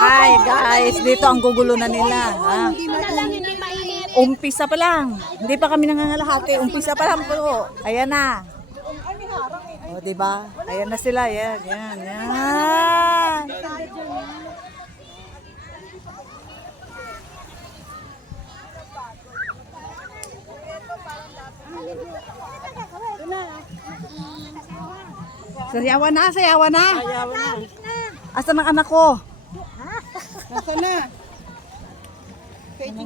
Hi guys, dito ang gugulo na nila. Ha? Umpisa pa lang. Hindi pa kami nangangalahati. Umpisa pa lang po. Ayan na. O, diba? Ayan na sila. Yan, yan, yan. Sayawan na, sayawan na. Asan ang anak ko? Nasaan na?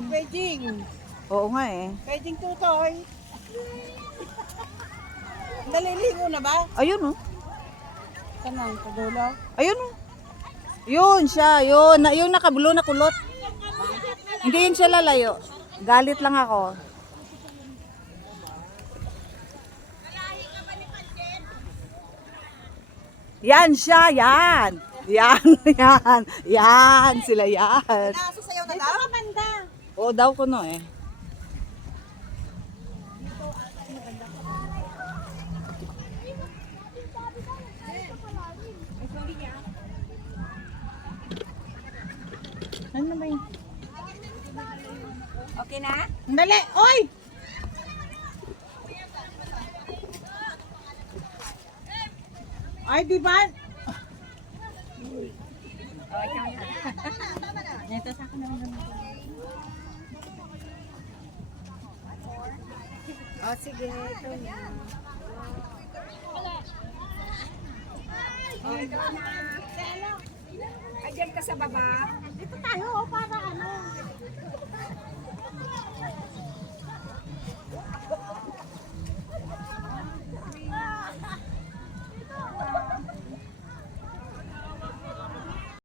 Paging. Oo nga eh. Paging tutoy. Naliligo na ba? Ayun oh. Kanang padulo. Ayun oh. Yun siya, yun. Yung nakabulo na kulot. Hindi yun siya lalayo. Galit lang ako. Yan siya, yan. Yan, yan. Yan, sila yan. Nasusayaw na daw? Banda. Oo daw ko no eh. Ano na ba yun? Okay na? Dali! Oy! Ay, di ba? Ito sa akin naman. Oh, sige. Ito na. Oh, ito na. Ayan ka sa baba. Dito tayo, para ano.